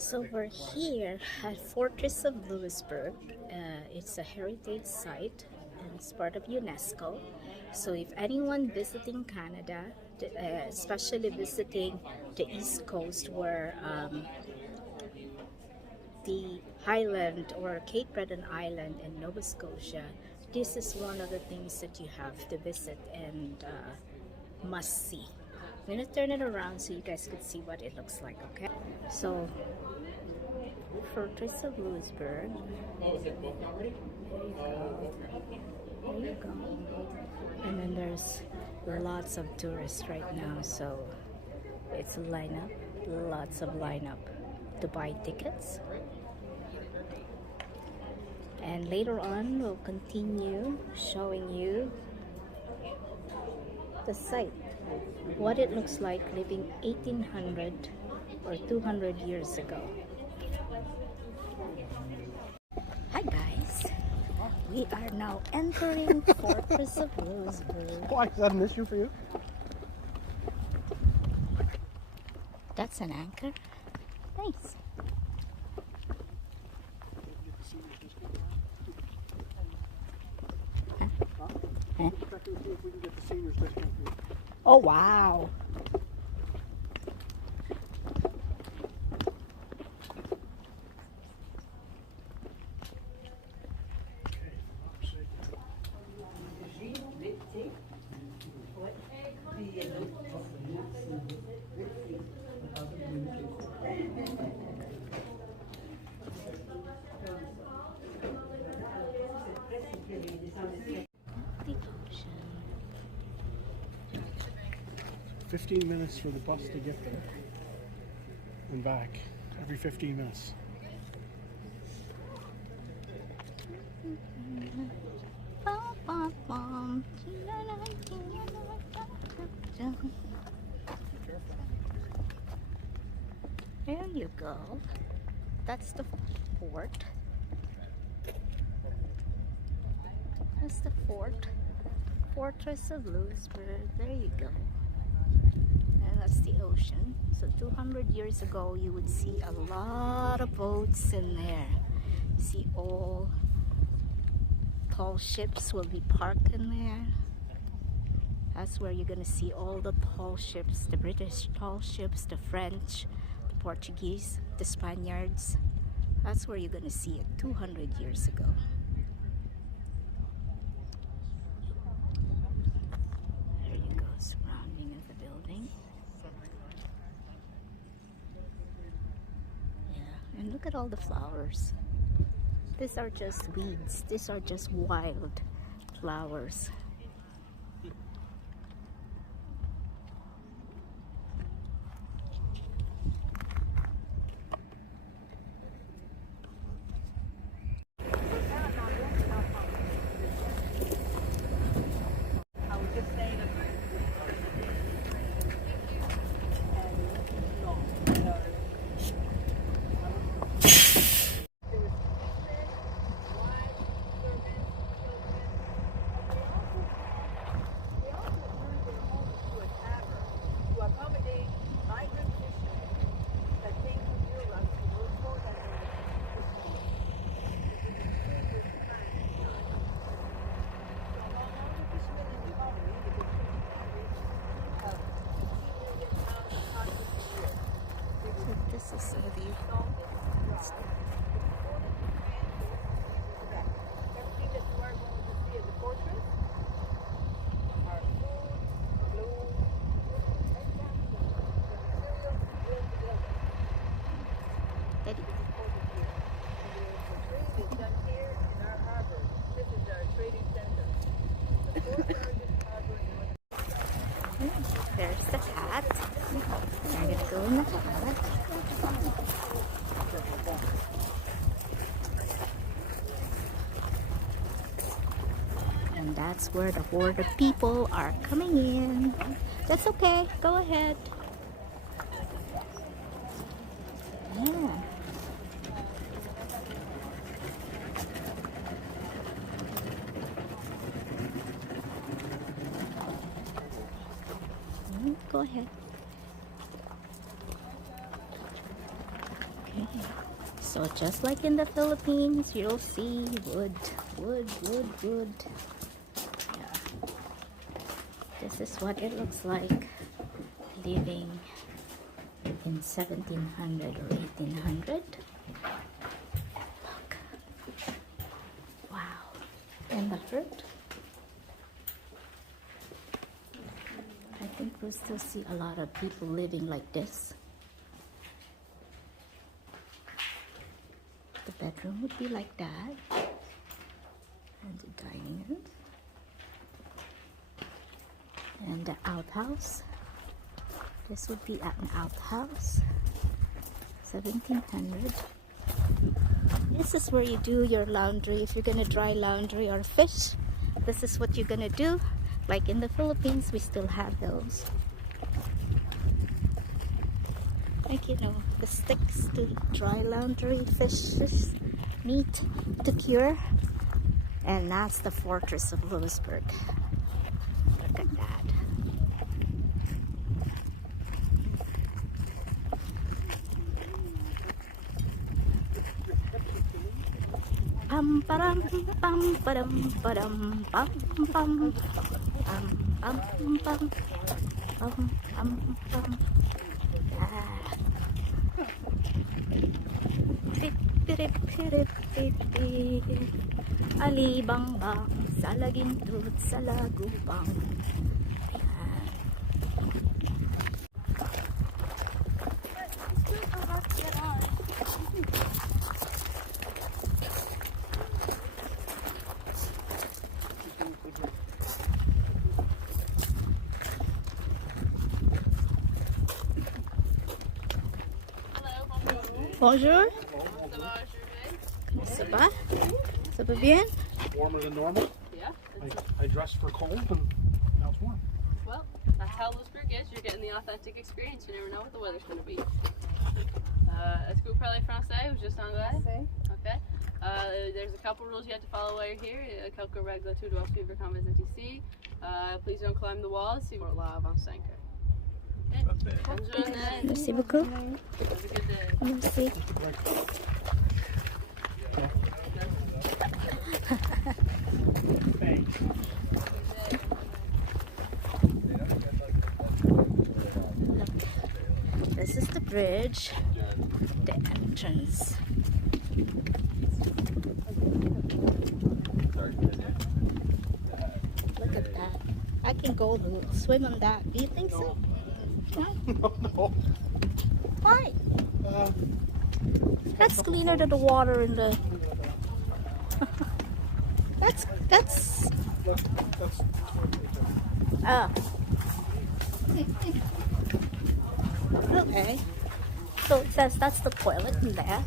So we're here at Fortress of Louisburg. It's a heritage site and it's part of UNESCO. So if anyone visiting Canada, especially visiting the East Coast where the Highland or Cape Breton Island in Nova Scotia, this is one of the things that you have to visit and must see. I'm gonna turn it around so you guys could see what it looks like, okay? So, Fortress of Louisburg. There you go. And then there's lots of tourists right now, so it's a lineup, lots of lineup to buy tickets. And later on, we'll continue showing you the site, what it looks like living 1800 or 200 years ago. Hi guys, we are now entering Fortress of Louisburg. Why, is that an issue for you? That's an anchor. Nice. Huh? Oh wow. The ocean. 15 minutes for the bus to get there and back. Every 15 minutes. There you go. That's the fort. That's the fort. Fortress of Louisburg. There you go. And that's the ocean. So 200 years ago, you would see a lot of boats in there. See all tall ships will be parked in there. That's where you're gonna see all the tall ships, the British tall ships, the French, the Portuguese, the Spaniards. That's where you're gonna see it 200 years ago. There you go, surrounding of the building. Yeah, and look at all the flowers. These are just weeds. These are just wild flowers. This is the there's the hat. I'm gonna go in the hat. And that's where the horde of people are coming in. That's okay, go ahead. Yeah. Go ahead. Okay. So just like in the Philippines, you'll see wood, wood, wood, wood. Yeah. This is what it looks like living in 1700 or 1800. Look. Wow. And the hurt. I think we'll still see a lot of people living like this. The bedroom would be like that. And the dining room. And the outhouse. This would be an outhouse. 1700. This is where you do your laundry. If you're gonna dry laundry or fish, this is what you're gonna do. Like in the Philippines, we still have those. Like, you know, the sticks to dry laundry, fishes, meat to cure. And that's the fortress of Louisburg. Look at that. Pam param pam param param pam pam pam pam pam pam pam. Pip pip pip pip pip. Alibang bang sa lagintut sa lagubang. Bonjour. Ça va? Ça va bien? Warmer than normal. Yeah. I dressed for cold and now it's warm. Well, that's how Louisburg is. You're getting the authentic experience. You never know what the weather's going to be. Est-ce que vous parlez français ou juste anglais? Okay. There's a couple rules you have to follow while you're here. Quelques règles tu dois suivre quand vous êtes ici. Please don't climb the walls. Si vous là avant 5 heures. Okay. Bonne journée. Merci beaucoup. Have a good day. Merci. Look, this is the bridge, the entrance. Look at that. I can go swim on that. Do you think so? No? No. Why? That's cleaner than the water in the... That's... Oh. Okay. So it says that's the toilet in there.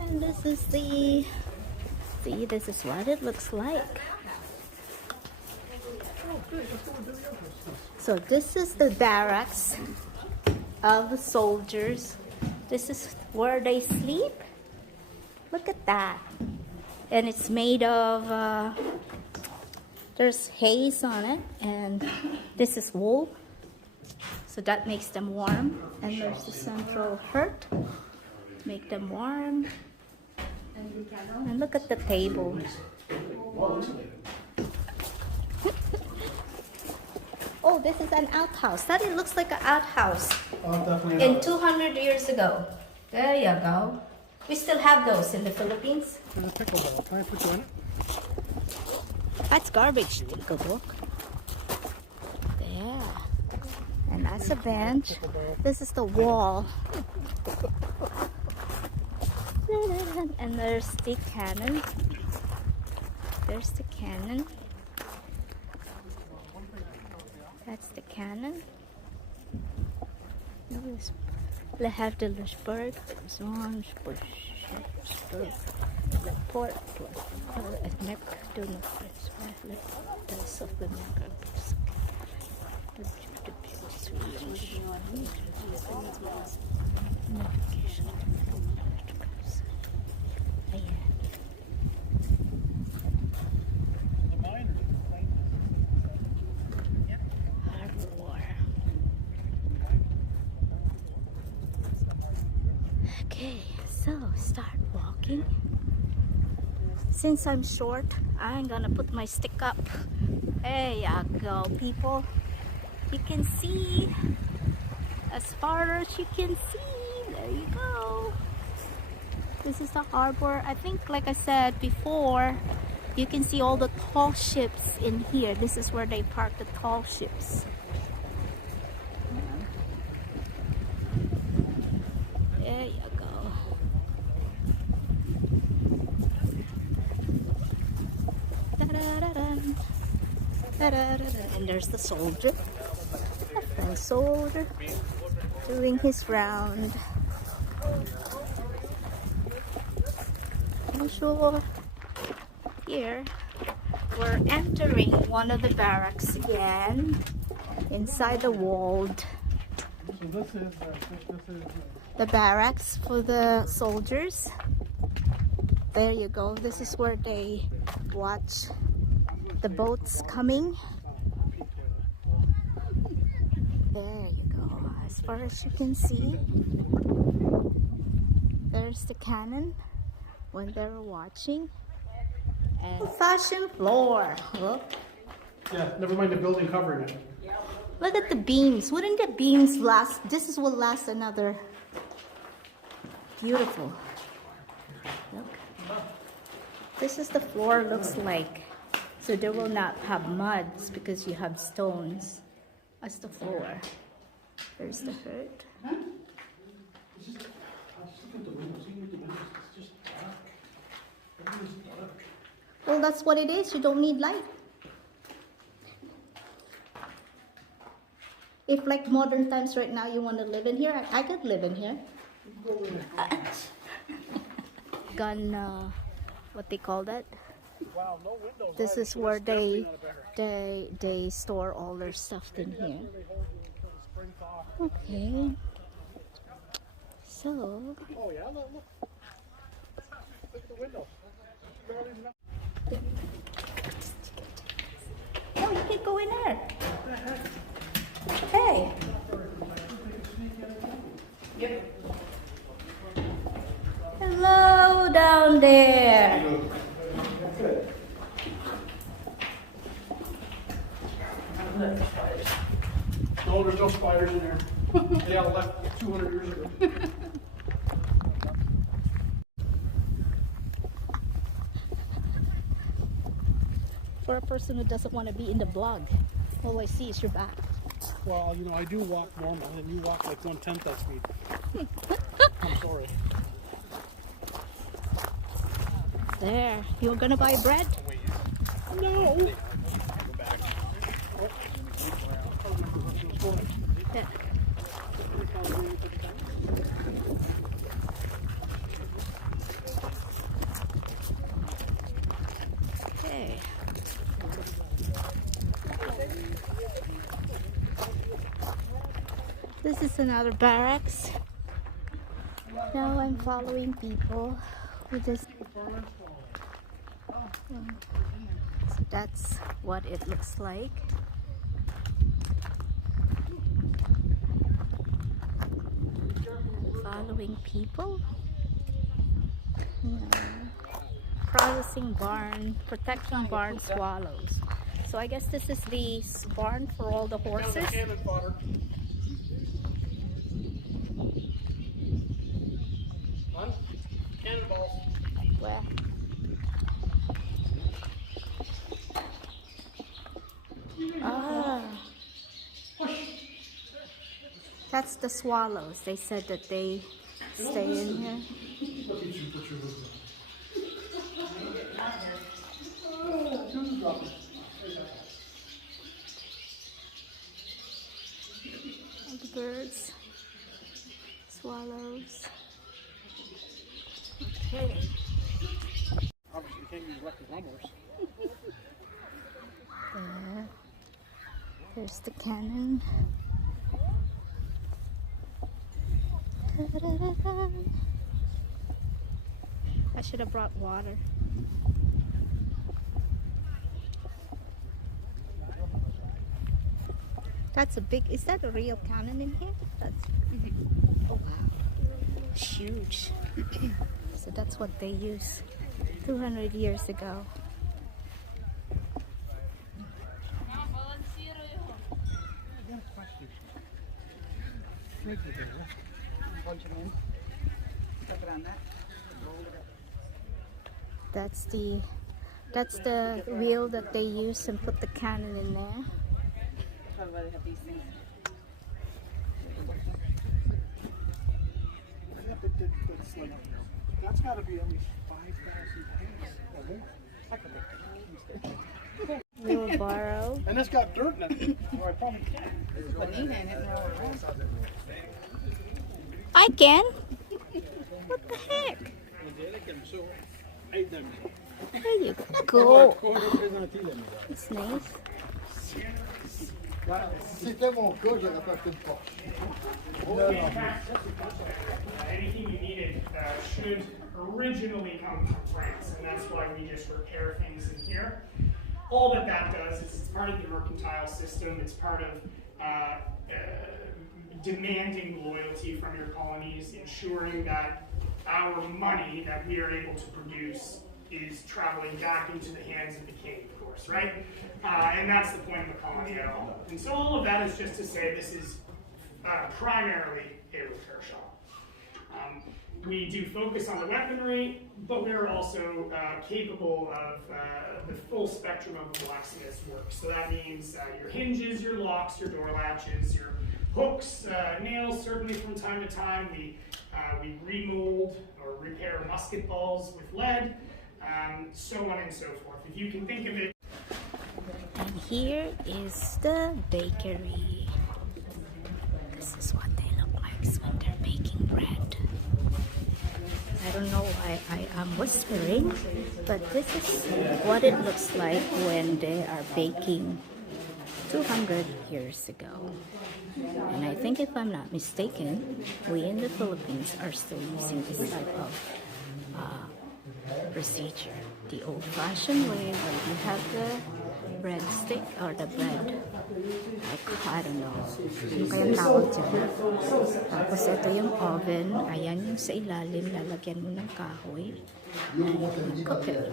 And this is the... See, this is what it looks like. So this is the barracks of the soldiers. This is where they sleep. Look at that. And it's made of, there's haze on it, and this is wool. So that makes them warm. And there's the central hearth to make them warm. And look at the table. Oh, this is an outhouse. That it looks like an outhouse. Definitely. In 200 years ago. There you go. We still have those in the Philippines. There's a pickleball. Can I put you in it? That's garbage. Take a look. There. And that's a bench. This is the wall. And there's the cannon. There's the cannon. That's the cannon. Le have de Louisburg, Louisburg, le port, le neck, do not press, of the neck. Okay, so start walking. Since I'm short, I'm gonna put my stick up. There you go, people. You can see as far as you can see. There you go. This is the harbor. I think, like I said before, you can see all the tall ships in here. This is where they park the tall ships. There you go. Da-da-da-dun. Da-da-da-dun. And there's the soldier. The soldier doing his round. I'm sure here we're entering one of the barracks again, inside the walled. So this is The barracks for the soldiers. There you go. This is where they watch the boats coming. There you go. As far as you can see, there's the cannon when they're watching. And fashion floor. Look. yeah. Never mind the building covering it. Look at the beams. Wouldn't the beams last? This is will last another. Beautiful. Look. This is the floor looks like. So there will not have muds because you have stones as the floor. There's the hood. Well, that's what it is. You don't need light. If like modern times right now you want to live in here, I could live in here. Gun, what they call that? Wow, no windows. This is where they store all their stuff in here. Okay. So. Oh yeah, look. Look at the window. No, you can go in there. Hey. Yep. Hello down there. No, there's no spiders in there. They all left 200 years ago. For a person who doesn't want to be in the vlog, all I see is your back. Well, you know, I do walk normal, and you walk like 1/10 that speed. I'm sorry. There. You're gonna buy bread? No. Yeah. Okay. This is another barracks. Now I'm following people who just. So that's what it looks like. Following people. Processing barn, protecting barn swallows. So I guess this is the barn for all the horses. Cannon fodder. Huh? Cannonballs. Where? Ah. That's the swallows. They said that they stay in here. Look at you, put your hood on. And the birds, swallows. Okay. Obviously, you can't use electric lawnmowers. There. There's the cannon. Da-da-da-da. I should have brought water. That's a big, is that a real cannon in here? That's, oh wow. huge. So that's what they used 200 years ago. That's the wheel that they use and put the cannon in there. That's why they have these things. Yeah, but that's like, that's got to be at least 5,000 pounds. Wheelbarrow. And it's got dirt in it. Or I probably can't. I can. What the heck? There you go. It's nice. Anything you needed should originally come from France, and that's why we just repair things in here. All that does is it's part of the mercantile system. It's part of demanding loyalty from your colonies, ensuring that our money that we are able to produce is traveling back into the hands of the king, of course, right? And that's the point of the colony at all. And so all of that is just to say this is primarily a repair shop. We do focus on the weaponry, but we're also capable of the full spectrum of the blacksmith's work. So that means your hinges, your locks, your door latches, your hooks, nails, certainly from time to time. We remold or repair musket balls with lead, so on and so forth. If you can think of it. And here is the bakery. This is what they look like when they're baking bread. I don't know why I am whispering, but this is what it looks like when they are baking 200 years ago. And I think, if I'm not mistaken, we in the Philippines are still using this type of procedure. The old-fashioned way where you have the breadstick or the bread. I don't know. Ano kayang tawag dyan? Tapos ito yung oven. Ayan yung sa ilalim. Lalagyan mo ng kahoy. And you cook it.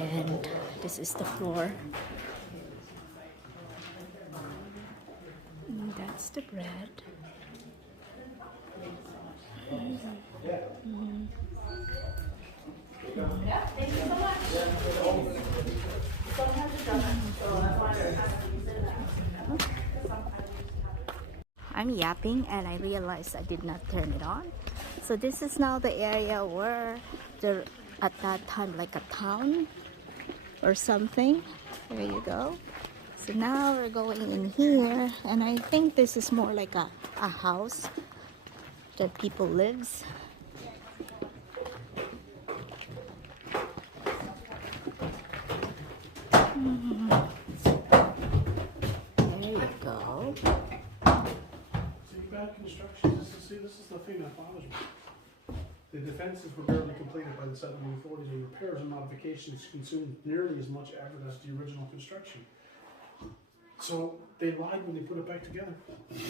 And this is the floor. And that's the bread. Thank you so much. I'm yapping and I realized I did not turn it on. So this is now the area where there, at that time, like a town or something. There you go. So now we're going in here, and I think this is more like a house that people lives. There you go. Bad construction. This is the thing that bothers me. The defenses were barely completed by the settlement authorities, and repairs and modifications consumed nearly as much effort as the original construction. So they lied when they put it back together. Yes.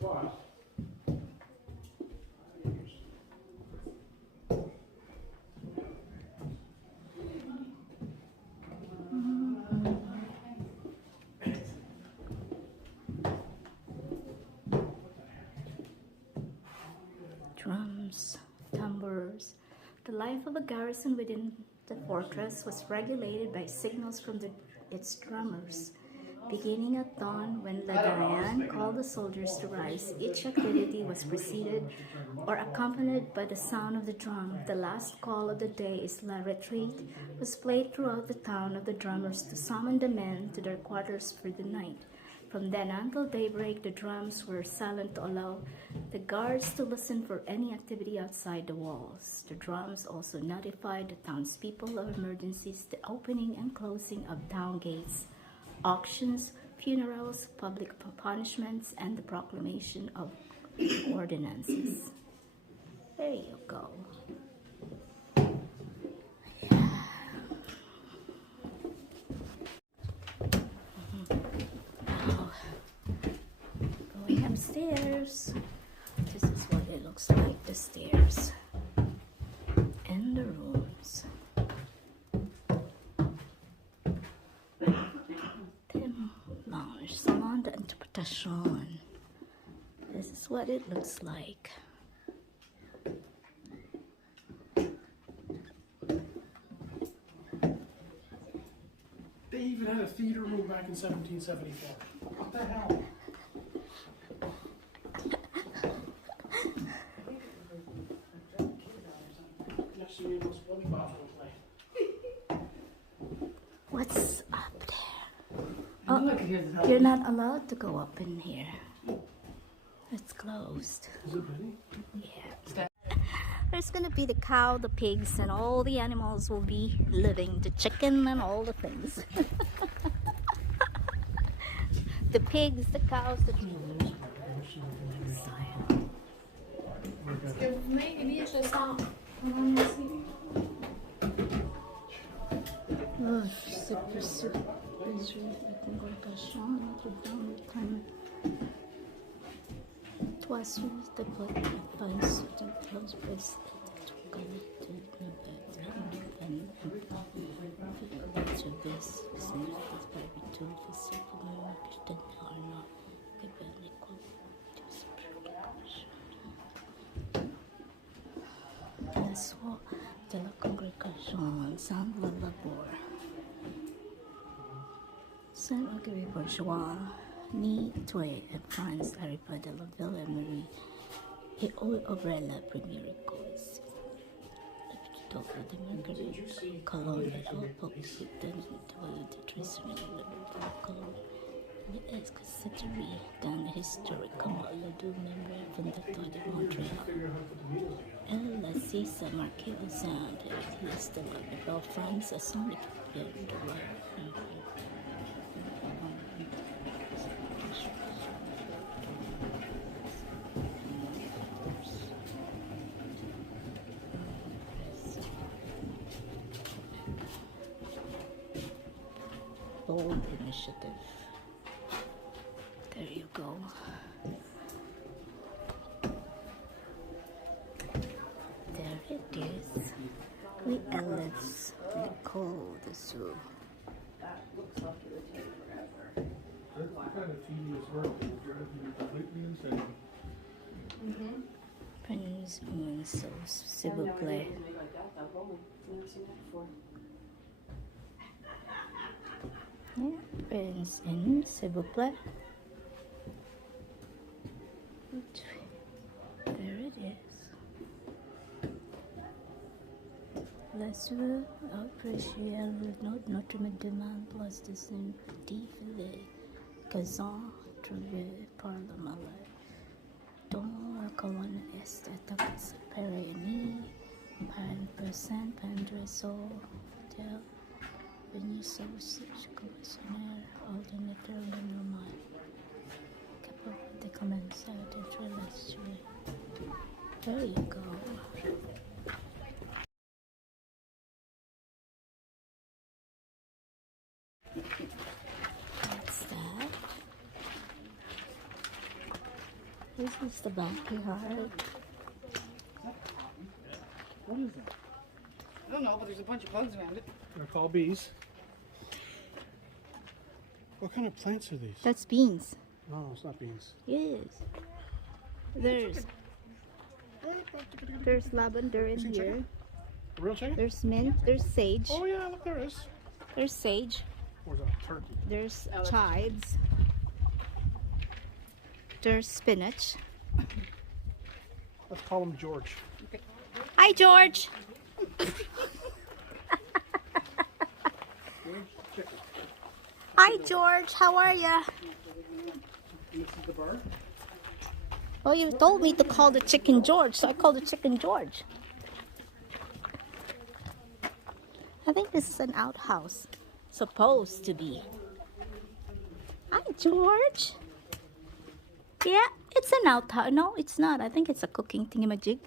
But drums, tambours. The life of a garrison within the fortress was regulated by signals from its drummers. Beginning at dawn, when Lagayan called the soldiers to rise, each activity was preceded or accompanied by the sound of the drum. The last call of the day is La Retraite, was played throughout the town of the drummers to summon the men to their quarters for the night. From then until daybreak, the drums were silent to allow the guards to listen for any activity outside the walls. The drums also notified the townspeople of emergencies, the opening and closing of town gates, auctions, funerals, public punishments, and the proclamation of ordinances. There you go. stairs. This is what it looks like, the stairs and the rooms. Theme lounge, salon d'interpretation. This is what it looks like. They even had a theater room back in 1774. What the hell? Yes, you need those SpongeBob will play. What's up there? Oh, you're not allowed to go up in here. It's closed. Is it ready? Yeah. There's gonna be the cow, the pigs, and all the animals will be living. The chicken and all the things. The pigs, the cows, the chickens. Oh, super, super. La congrégation, Notre-Dame, le crâne. Toi, sur de votre face, de close breast, de connected, to this, since this baby to the supplement, then are not equal to la soie de la congrégation, sans le labor. Saint-Auguste Bourgeois, ni toi et France arriva de la ville et Marie, et ouvrait la première cause. Le doble de Marguerite, colonne et au peuple d'un nettoyé de trésorerie de la colonne. Mais est-ce que cette rue dans l'histoire comme le doux mémoire fondateur de Montréal? Elle a si ça marqué au sein de l'église de la Nouvelle France à son équipier de la bold initiative. There you go. There it is. We Ellis Nicole the Zoo. Prince Moonso, s'il vous plaît. Yeah, Prince in, s'il vous plaît. There it is. La sueur appréciée notre demande place de saint défilé qu'ont trouvé par le malheur. Dont la colonne est attaquée pérennie par une personne pendresso tel venu sauce commissionnaire ordinateur le normal capable de commencer d'être rassuré. There you go. That's that. This is the backyard. What is it? I don't know, but there's a bunch of bugs around it. They're called bees. What kind of plants are these? That's beans. No, it's not beans. Yes. There's lavender in here. Chicken? A real chicken? There's mint. There's sage. Oh yeah, look, there is. There's sage. Or is that a turkey? There's chives. There's spinach. Let's call him George. Hi, George. Hi, George. How are ya? This is the bird. Well, you told me to call the chicken George, so I called the chicken George. I think this is an outhouse. Supposed to be. Hi, George. Yeah, it's an outhouse. No, it's not. I think it's a cooking thingamajig.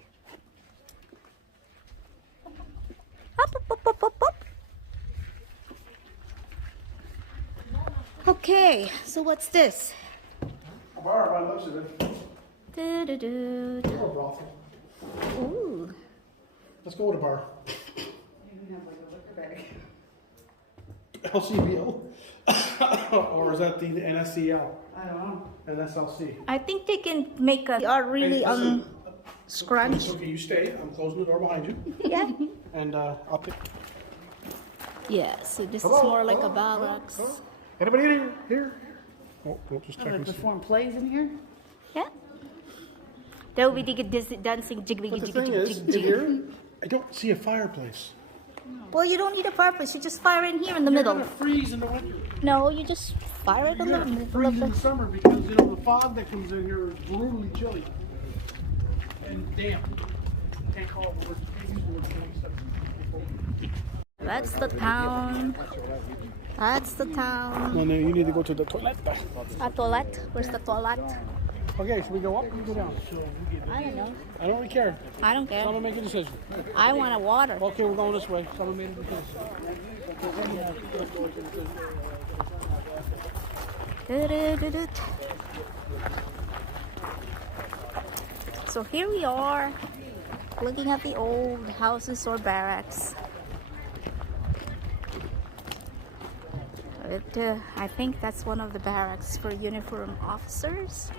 Up, up, up, up, up, up. Okay, so what's this? bar by the looks of it. Do-do-do. Or a brothel. Ooh. Let's go with a bar. You have like a liquor bag. LCBO? Or is that the NSCL? I don't know. NSLC? I think they can make a are really Hey, listen. scrunch. Okay, you stay. I'm closing the door behind you. Yeah. And I'll pick. Yeah, so this Hello? is more like a Hello? barracks. Hello? Anybody in here? Here? Oh, we'll just Oh, check they and see. perform plays in here? Yeah. There will be the dancing jiggy But the jiggy thing jiggy is, jiggy. here, I don't see a fireplace. Well, you don't need a fireplace. You just fire in here in the You're middle. gonna freeze in the winter. No, you just fire it in You're the gonna middle freeze of in the the. summer because, you know, the fog that comes in here is brutally chilly. And damp. Can't call it words. Can't use words. That's the town. That's the town. No, you need to go to the toilet. A toilet. Where's the toilet? Okay, should we go up or go down? I don't know. I don't really care. I don't care. Someone make a decision. I want a water. Okay, we're going this way. Someone made a decision. Du-du-du-du. So here we are, looking at the old houses or barracks. I think that's one of the barracks for uniform officers.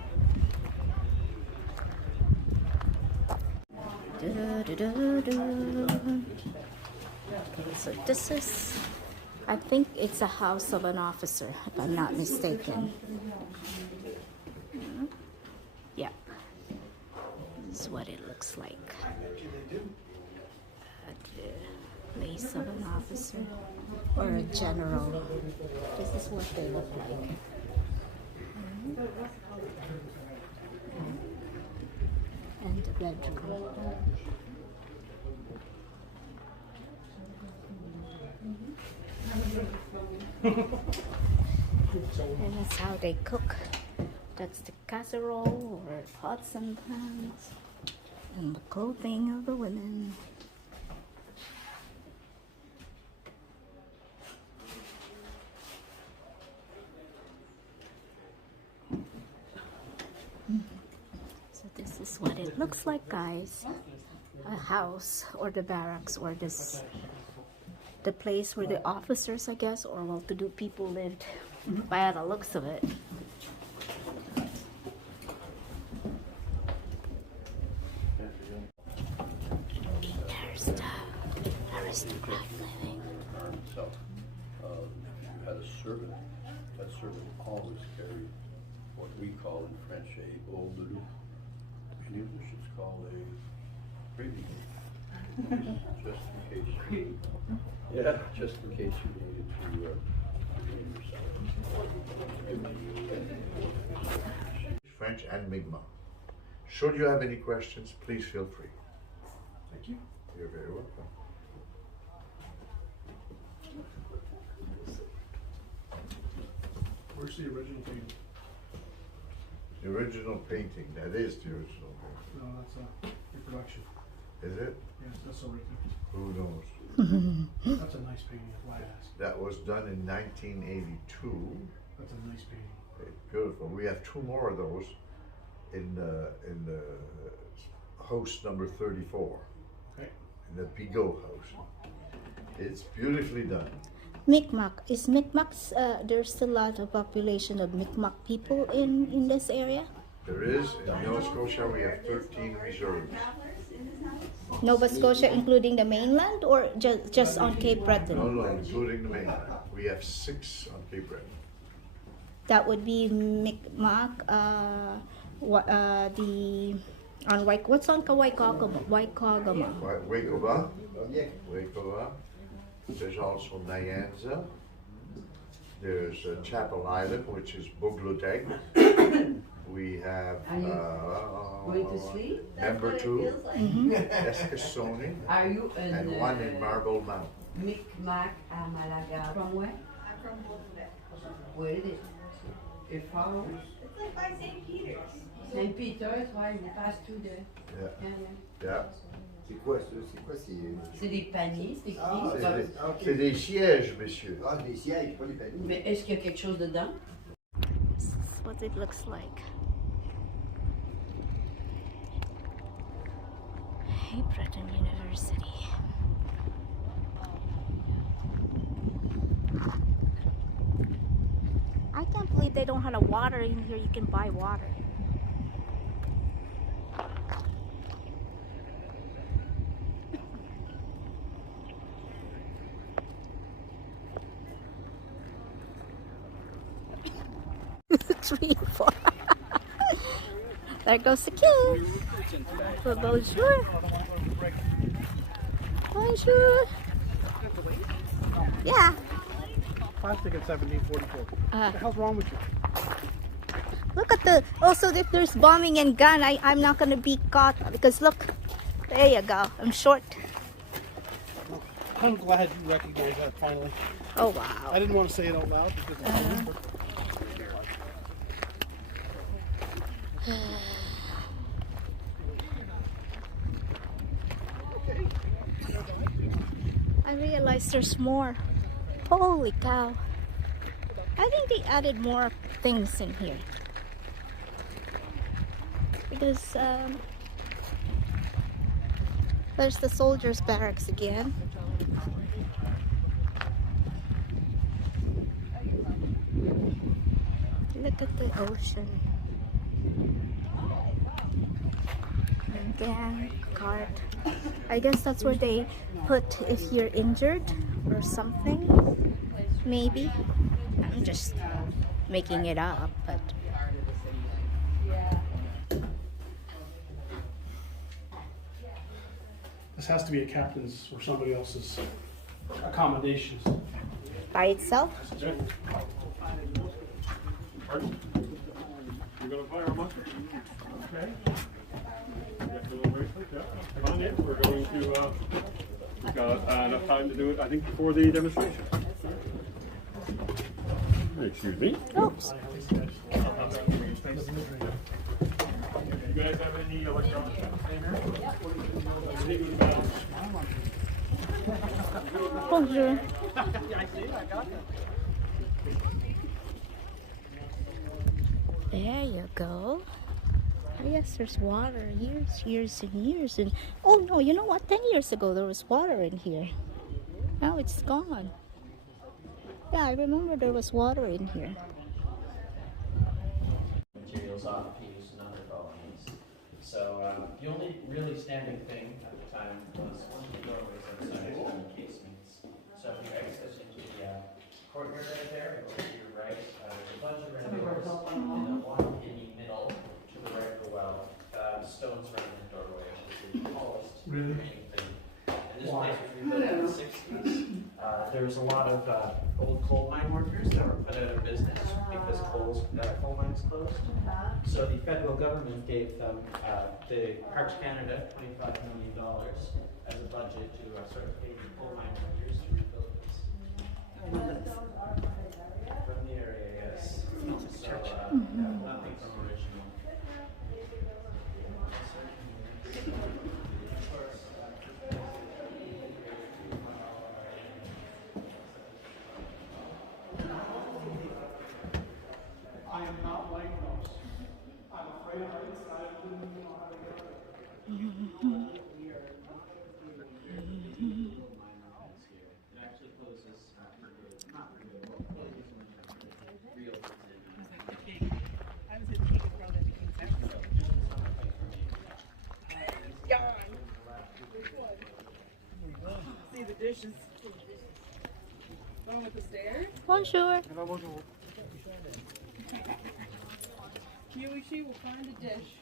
So this is, I think it's a house of an officer, if I'm not mistaken. Yeah, this is what it looks like. The place of an officer or a general. This is what they look like. And the bedroom. And that's how they cook. That's the casserole or pots and pans. And the clothing of the women. So this is what it looks like, guys. A house or the barracks or this the place where the officers, I guess, or well-to-do people lived by the looks of it. There's the aristocrat living. So, you had a servant. That servant always carried what we call in French a bol de loup. In English, it's called a breathing just in case. Yeah, just in case you needed to clean yourself. French and Mi'kmaq. Should you have any questions, please feel free. Thank you. You're very welcome. Where's the original painting? The original painting, that is the original painting. No, that's a reproduction. Is it? Yes, that's a original. Who knows? That's a nice painting, if I ask. That was done in 1982. That's a nice painting. It's beautiful. We have two more of those in the house number 34. Okay. In the Bigot house. It's beautifully done. Mi'kmaq. Is Mi'kmaq's, there's still a lot of population of Mi'kmaq people in this area? There is, in Nova Scotia, we have 13 reserves. Nova Scotia including the mainland or just on Cape Breton? No, including the mainland. We have 6 on Cape Breton. That would be Mi'kmaq, the on what's on Waikogama? Wakova. There's also Nyanza. There's Chapel Island, which is Bugluteg. We have Going to sleep? number 2, Eskasoni, Are you and one in Marble Mountain. Micmac à Malaga? From where? I'm from Wolfville. Where is it? It's far away. It's like by St. Peter's. St. Peter's, ouais, you pass through there. Yeah. Yeah, yeah. Yeah. C'est quoi ça? C'est quoi? C'est des paniers, c'est Ah, écrit. C'est des sièges, messieurs. Ah, des sièges, pas des paniers. Mais est-ce qu'il y a quelque chose dedans? This is what it looks like. Hey, BRETON University. I can't believe they don't have water in here. You can buy water. Three, four. There goes the kid. Well, bonjour. Bonjour. Yeah. Plastic at 1744. What the hell's wrong with you? Look at the. Also, if there's bombing and gun, I'm not gonna be caught because look. There you go. I'm short. I'm glad you recognize that finally. Oh wow. I didn't want to say it out loud because I realized there's more. Holy cow. I think they added more things in here. Because there's the soldiers' barracks again. Look at the ocean. And then cart. I guess that's where they put if you're injured or something. Maybe. I'm just making it up, but this has to be a captain's or somebody else's accommodations. by itself. Pardon? You're going to fire a musket? Okay. You got your little bracelet? Yeah. Come on in. We're going to, we've got enough time to do it, I think, before the demonstration. Excuse me. Oops. You guys have any electronics in here? Bonjour. There you go. Oh, yes, there's water. Years and years. And oh no, you know what? 10 years ago there was water in here. Now it's gone. Yeah, I remember there was water in here. Materials off pews and other colonies. So the only really standing thing at the time was one of the doorways outside and casements. So if you access into the courtyard right there, go to your right, there's a bunch of red doors, and the one in the middle to the right of the well, stones right in the doorway, which is the tallest remaining thing. And this place was rebuilt in the 60s. There was a lot of old coal mine workers that were put out of business because coal mines closed. So the federal government gave them, the Parks Canada, $25 million as a budget to sort of pay the coal mine workers to rebuild this. From the area, yes. So nothing from original. I am not like those. I'm afraid I didn't know how to get it. It actually closes for good. Not for good. Well, closes when it reopens in. I was at the King's Road at the King's Road. See the dishes. Going with the stairs? Bonjour. She will find a dish.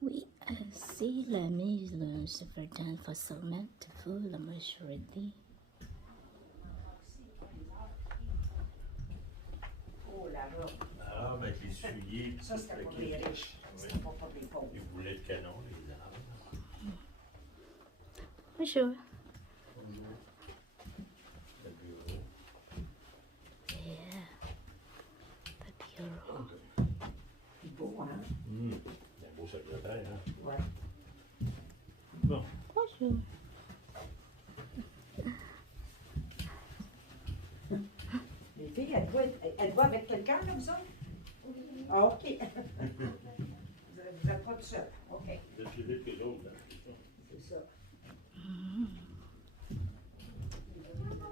Oui, c'est la mise verdun facilement pour la majorité. Oh, la robe. Ah, mais l'essuyer, Ça, c'était pour les riches. C'était pas pour les pauvres. les boulets de canon, les armes. Bonjour. Le bureau. Yeah. The bureau. C'est beau, hein? Un beau secrétaire, hein? Ouais. Bon. Bonjour. Les filles, elles doivent avec quelqu'un, là, vous autres? Oui. Ah, OK. Vous êtes pas tout seul. OK. C'est plus vite que l'autre, hein? C'est ça.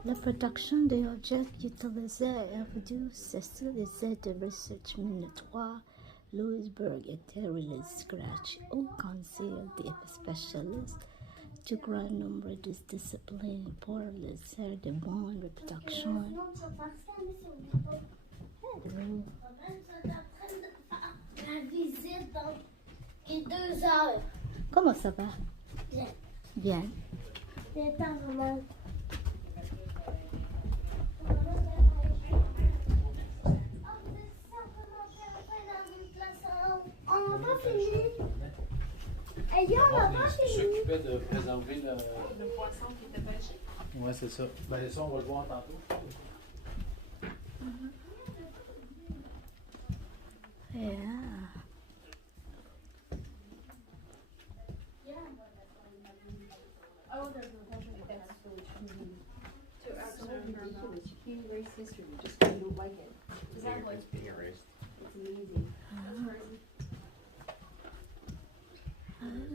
La production des objets utilisés et utilisés de recherche minatoire Louisburg était released scratch au conseil des spécialistes du grand nombre de disciplines pour les faire de bonnes reproductions. Hello. La visite dans 2 heures. Comment ça va? Bien. Bien. C'est pas vraiment. On n'a pas fini. Et on n'a pas fini. S'occupait de préserver Le poisson qui était pêché. Ouais, c'est ça. Ben, ça, on va le voir tantôt. Yeah. Oh, there's that's so true. It's so ridiculous. You can't erase history just because you don't like it. Exactly. It's being erased. It's amazing.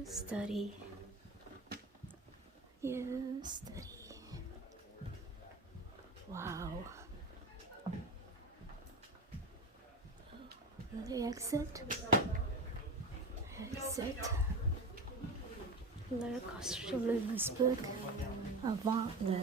Study. You study. Wow. The exit. Exit. Le costume LOUISBURG avant le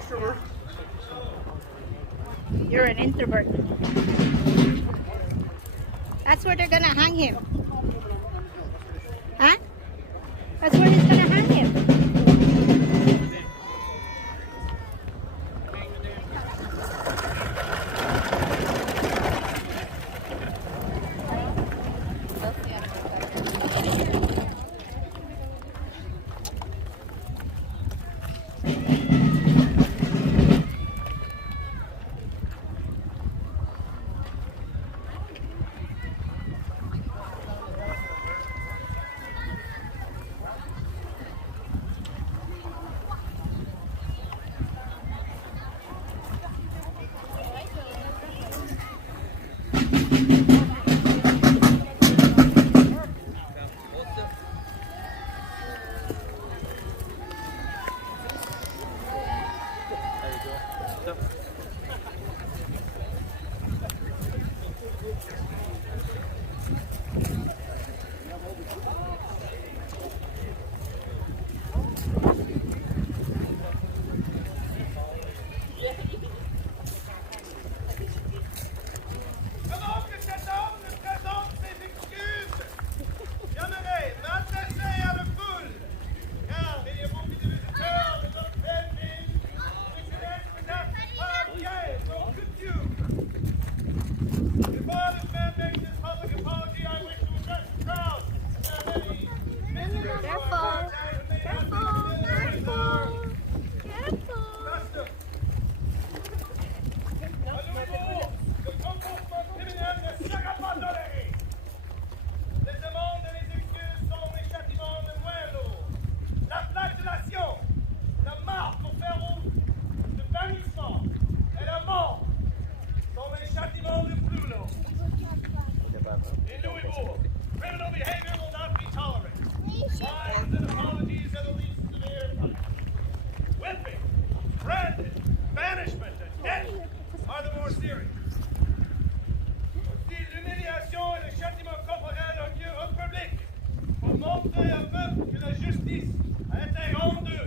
bonjour. You're an introvert. That's where they're gonna hang him. Huh? That's where he's gonna hang him. criminal behavior will not be tolerated. Fines and apologies are the least severe punishment. Whipping, branding, banishment, and death are the more serious. Aussi, l'humiliation et le châtiment corporel ont lieu au public pour montrer au peuple que la justice a été rendue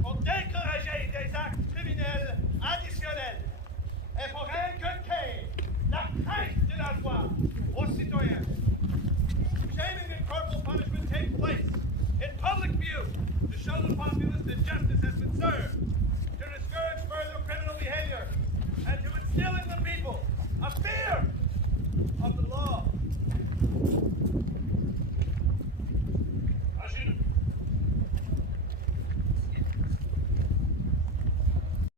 pour décourager des actes criminels additionnels et pour inculquer la crainte de la loi aux citoyens. Shaming and corporal punishment take place in public view to show the populace that justice has been served, to discourage further criminal behavior, and to instill in the people a fear of the law.